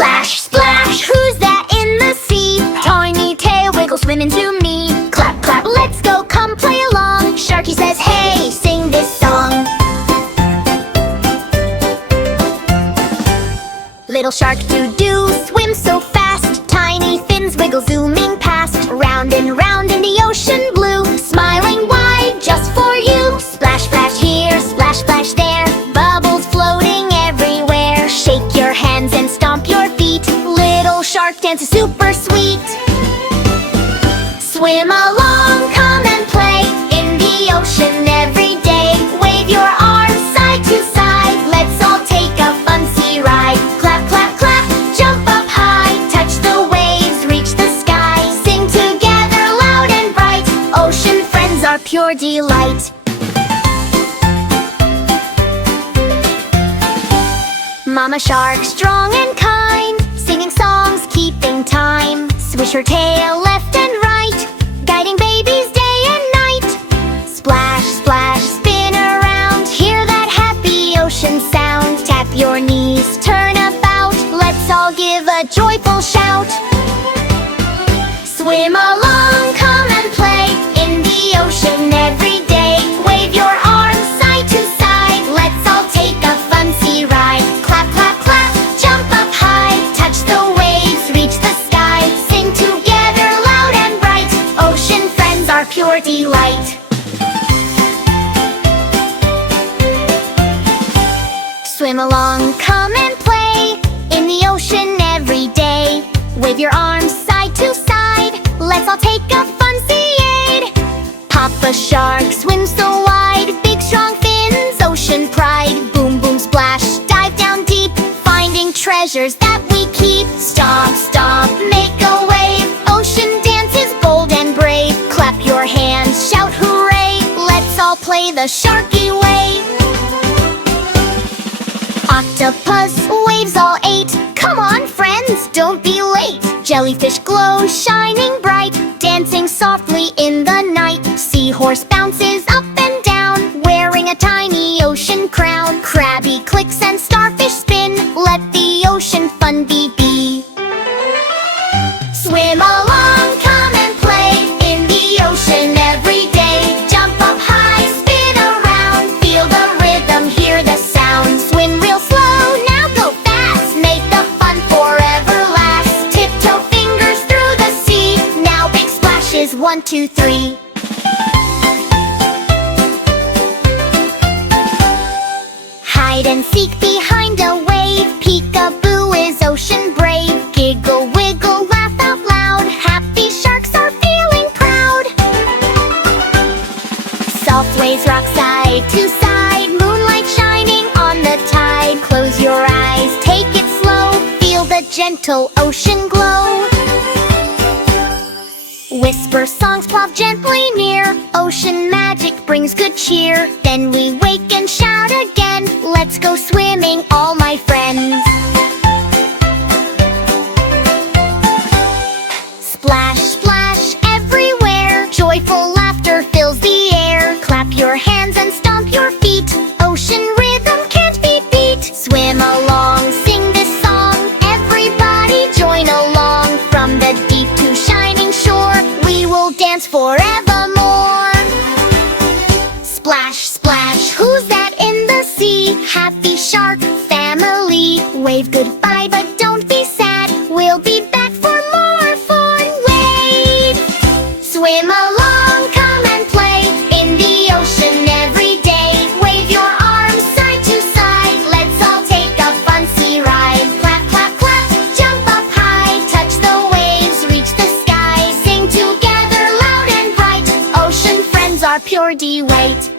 Splash, splash, who's that in the sea? Tiny tail wiggle, swim into me. Clap, clap, let's go, come play along. Sharky says, hey, sing this song. Little shark doo-doo, swim so fast. Tiny fins wiggle, zooming past. Round and round in the ocean blue, smiling wide just for you. Splash, splash here, splash, splash there. Bubbles floating everywhere. Shake your hands and stomp your feet. Little shark dance is super sweet. Swim along, come and play in the ocean every day. Wave your arms side to side. Let's all take a fun sea ride. Clap, clap, clap, jump up high. Touch the waves, reach the sky. Sing together loud and bright. Ocean friends are pure delight. Mama shark, strong and kind, singing songs, keeping time. Swish her tail left and right, guiding babies day and night. Splash, splash, spin around, hear that happy ocean sound. Tap your knees, turn about, let's all give a joyful shout. Swim along, come and play in the ocean every day. Wave your arms side to side, let's all take a fun sea ride. Clap, clap, clap, jump up high. Touch the waves, reach the sky. Sing together loud and bright. Ocean friends are pure delight. Swim along, come and play in the ocean every day. Wave your arms side to side, let's all take a fun sea aid. Papa shark swims so wide, big strong fins, ocean pride. Boom, boom, splash, dive down deep, finding treasures that we keep. Stomp, stomp, make a wave, ocean dance is bold and brave. Clap your hands, shout hooray, let's all play the sharky way. Octopus, waves all 8. Come on, friends, don't be late. Jellyfish glow, shining bright, dancing softly in the night. Seahorse bounces up and down, wearing a tiny ocean crown. Crabby clicks and starfish spin, let the ocean fun be. Swim along, come and play in the ocean every day. Jump up high, spin around, feel the rhythm, hear the sound. Swim real slow, now go fast, make the fun forever last. Tiptoe fingers through the sea, now big splashes, 1, 2, 3. Hide and seek behind a wave, peekaboo is ocean brave. Giggle, wiggle, laugh out loud, happy sharks are feeling proud. Soft waves rock side to side, moonlight shining on the tide. Close your eyes, take it slow, feel the gentle ocean glow. Whisper songs plop gently near, ocean magic brings good cheer. Then we wake and shout again, let's go swimming all my friends. Splash, splash everywhere, joyful laughter fills the air. Clap your hands and stomp your feet, ocean rhythm can't be beat. Swim along, sing this song, everybody join along. From the deep to shining shore, we will dance forevermore. Splash, splash, who's that in the sea? Happy shark family. Wave goodbye but don't be sad, we'll be back for more fun. Wave, swim along, come and play in the ocean every day. Wave your arms side to side, let's all take a fun sea ride. Clap, clap, clap, jump up high, touch the waves, reach the sky. Sing together loud and bright, ocean friends are pure delight.